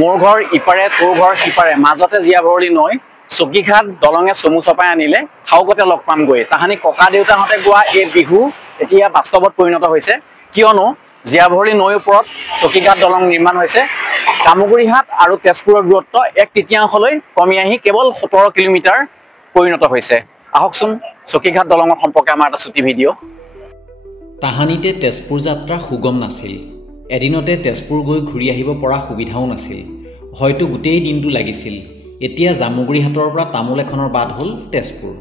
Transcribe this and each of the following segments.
মোৰ ঘৰ ইপাৰে তোৰ ঘৰ সিপাৰে মাজতে জীয়া ভৰলী নৈ চকীঘাট দলঙে চমু চপাই আনিলে খাওকতে লগ পামগৈ তাহানি ককা দেউতাহঁতে গোৱা এই বিহু এতিয়া বাস্তৱত পৰিণত হৈছে কিয়নো জীয়া ভৰলী নৈৰ ওপৰত চকীঘাট দলং নিৰ্মাণ হৈছে জামুগুৰিহাট আৰু তেজপুৰৰ দূৰত্ব 1/3লৈ কমি আহি কেৱল 17 কিলোমিটাৰ পৰিণত হৈছে আহকচোন চকীঘাট দলঙৰ সম্পৰ্কে আমাৰ এটা ছুটি ভিডিঅ' তাহানিতে তেজপুৰ যাত্ৰা সুগম নাছিল এদিনতে তেজপুৰ গৈ ঘূৰি আহিব পৰা সুবিধাও নাছিল হয়তো গোটেই দিনটো লাগিছিল এতিয়া জামুগুৰিহাটৰ পৰা তামোল এখনৰ বাট হ'ল তেজপুৰ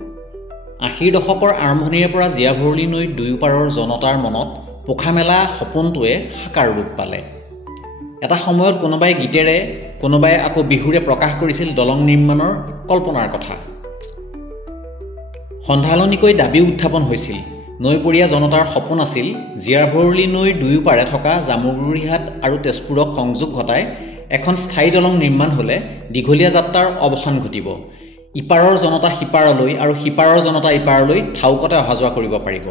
80 দশকৰ আৰম্ভণিৰে পৰা জীয়া ভৰলী নৈৰ দুয়োপাৰৰ জনতাৰ মনত পোখা মেলা সপোনটোৱে সাকাৰ ৰূপ পালে এটা সময়ত কোনোবাই গীতেৰে কোনোবাই আকৌ বিহুৰে প্ৰকাশ কৰিছিল দলং নিৰ্মাণৰ কল্পনাৰ কথা সন্ধালনিকৈ দাবী উত্থাপন হৈছিল নৈপৰীয়া জনতাৰ সপোন আছিল জীয়া ভৰলী নৈৰ দুয়োপাৰে থকা জামুগুৰিহাট আৰু তেজপুৰক সংযোগ ঘটাই এখন স্থায়ী দলং নিৰ্মাণ হ'লে দীঘলীয়া যাত্ৰাৰ অৱসান ঘটিব ইপাৰৰ জনতা সিপাৰলৈ আৰু সিপাৰৰ জনতা ইপাৰলৈ ঠাউকতে অহা যোৱা কৰিব পাৰিব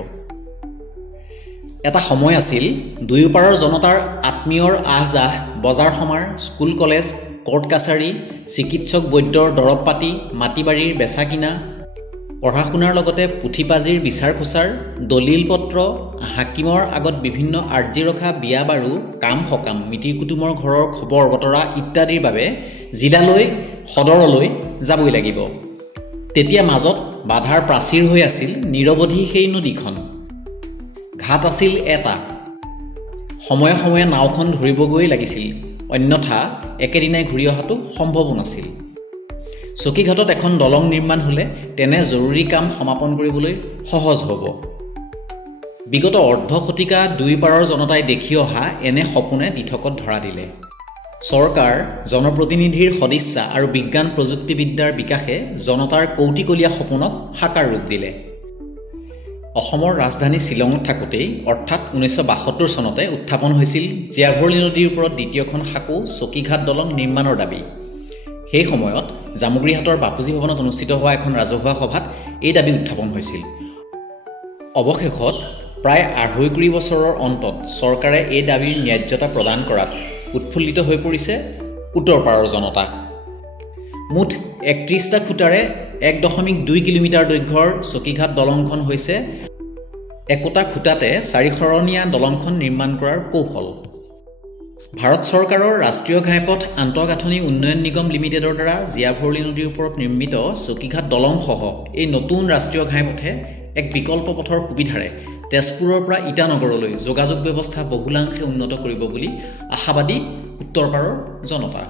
এটা সময় আছিল দুয়োপাৰৰ জনতাৰ আত্মীয়ৰ আহজাহ বজাৰ সমাৰ স্কুল কলেজ কোৰ্ট কাছাৰী চিকিৎসক বৈদ্যৰ দৰৱ পাতি মাটিবাৰীৰ বেচা কিনা পঢ়া শুনাৰ লগতে পুথিপাজিৰ বিচাৰ খোচাৰ দলিল পত্ৰ হাকিমৰ আগত বিভিন্ন আৰ্জি ৰখা বিয়া বাৰু কাম সকাম মিতিৰ কুটুমৰ ঘৰৰ খবৰ বতৰা ইত্যাদিৰ বাবে জিলালৈ সদৰলৈ যাবই লাগিব তেতিয়া মাজত বাধাৰ প্ৰাচীৰ হৈ আছিল নিৰৱধি সেই নদীখন ঘাট আছিল এটা সময়ে সময়ে নাওখন ধৰিবগৈ লাগিছিল অন্যথা একেদিনাই ঘূৰি অহাটো সম্ভৱো নাছিল চকীঘাটত এখন দলং নিৰ্মাণ হ'লে তেনে জৰুৰী কাম সমাপন কৰিবলৈ সহজ হ'ব বিগত অৰ্ধ শতিকা দুয়োপাৰৰ জনতাই দেখি অহা এনে সপোনে দিঠকত ধৰা দিলে চৰকাৰ জনপ্ৰতিনিধিৰ সদিচ্ছা আৰু বিজ্ঞান প্ৰযুক্তিবিদ্যাৰ বিকাশে জনতাৰ কৌটিকলীয়া সপোনক সাকাৰ ৰূপ দিলে অসমৰ ৰাজধানী শ্বিলঙত থাকোঁতেই অৰ্থাৎ 1972 চনতে উত্থাপন হৈছিল জীয়া ভৰলী নদীৰ ওপৰত দ্বিতীয়খন সাঁকো চকীঘাট দলং নিৰ্মাণৰ দাবী সেই সময়ত জামুগুৰিহাটৰ বাপুজী ভৱনত অনুষ্ঠিত হোৱা এখন ৰাজহুৱা সভাত এই দাবী উত্থাপন হৈছিল অৱশেষত প্ৰায় 2.5 বছৰৰ অন্তত চৰকাৰে এই দাবীৰ ন্যায্যতা প্ৰদান কৰাত উৎফুল্লিত হৈ পৰিছে উত্তৰ পাৰৰ জনতা মুঠ 31টা খুঁটাৰে 1.2 কিলোমিটাৰ দৈৰ্ঘ্যৰ চকীঘাট দলংখন হৈছে একোটা খুঁটাতে 4 খৰণীয়া দলংখন নিৰ্মাণ কৰাৰ কৌশল ভাৰত চৰকাৰৰ ৰাষ্ট্ৰীয় ঘাইপথ আন্তঃগাঁথনি উন্নয়ন নিগম লিমিটেডৰ দ্বাৰা জীয়া ভৰলী নদীৰ ওপৰত নিৰ্মিত চকীঘাট দলংসহ এই নতুন ৰাষ্ট্ৰীয় ঘাইপথে এক বিকল্প পথৰ সুবিধাৰে তেজপুৰৰ পৰা ইটানগৰলৈ যোগাযোগ ব্যৱস্থা বহুলাংশে উন্নত কৰিব বুলি আশাবাদী উত্তৰ পাৰৰ জনতা